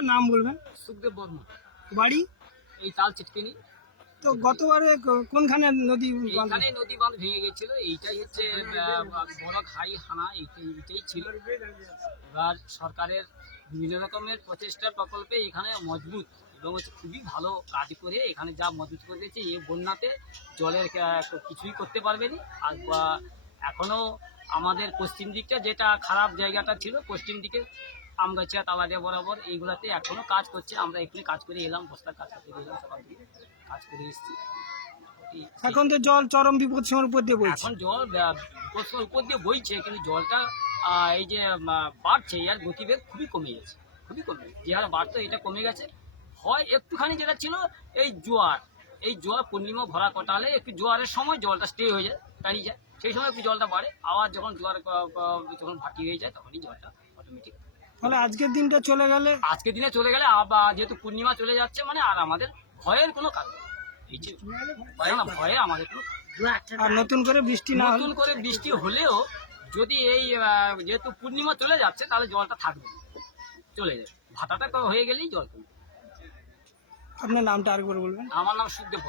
আপনার নাম বলবেন? সুখদেব বর্মা। বাড়ি? এই তাল চিটকিনি। তো গতবারে কোনখানে নদী এইখানে নদী বাঁধ ভেঙে গেছিল। এইটাই হচ্ছে বড় খাই হানা এইটাই ছিল। এবার সরকারের বিভিন্ন রকমের প্রচেষ্টা প্রকল্পে এখানে মজবুত এবং হচ্ছে খুবই ভালো কাজ করে এখানে যা মজবুত করে দিয়েছে এই বন্যাতে জলের কিছুই করতে পারবেনি আর বা এখনও আমাদের পশ্চিম দিকটা যেটা খারাপ জায়গাটা ছিল পশ্চিম দিকে আমগাছিয়া তালাদিয়া বরাবর এইগুলাতে এখনও কাজ করছে। আমরা এখানে কাজ করে এলাম বস্তার কাজ করতে এলাম সকাল থেকে কাজ করে এসেছি। এখন তো জল চরম বিপদ সীমার উপর দিয়ে বইছে। এখন জল প্রশ্নের উপর দিয়ে বইছে কিন্তু জলটা এই যে বাড়ছে এর গতিবেগ খুবই কমে গেছে খুবই কমে গেছে। যে হারে বাড়তো এটা কমে গেছে। হয় একটুখানি যেটা ছিল এই জোয়ার এই জোয়ার পূর্ণিমা ভরা কটালে একটু জোয়ারের সময় জলটা স্টে হয়ে যায় দাঁড়িয়ে যায়। সেই সময় একটু জলটা বাড়ে। আবার যখন জোয়ার যখন ভাটি হয়ে যায় তখনই জলটা অটোমেটিক তাহলে আজকের দিনটা চলে গেলে? আজকের দিনে চলে গেলে আবার যেহেতু পূর্ণিমা চলে যাচ্ছে মানে আর আমাদের ভয়ের কোনো কারণ। এই যে ভয়ে আমাদের কোনো আর নতুন করে বৃষ্টি না নতুন করে বৃষ্টি হলেও যদি এই যেহেতু পূর্ণিমা চলে যাচ্ছে তাহলে জলটা থাকবে চলে যাবে ভাটাটা হয়ে গেলেই জল কমবে। আপনার নামটা আরেকবার বলবেন? আমার নাম সুখদেব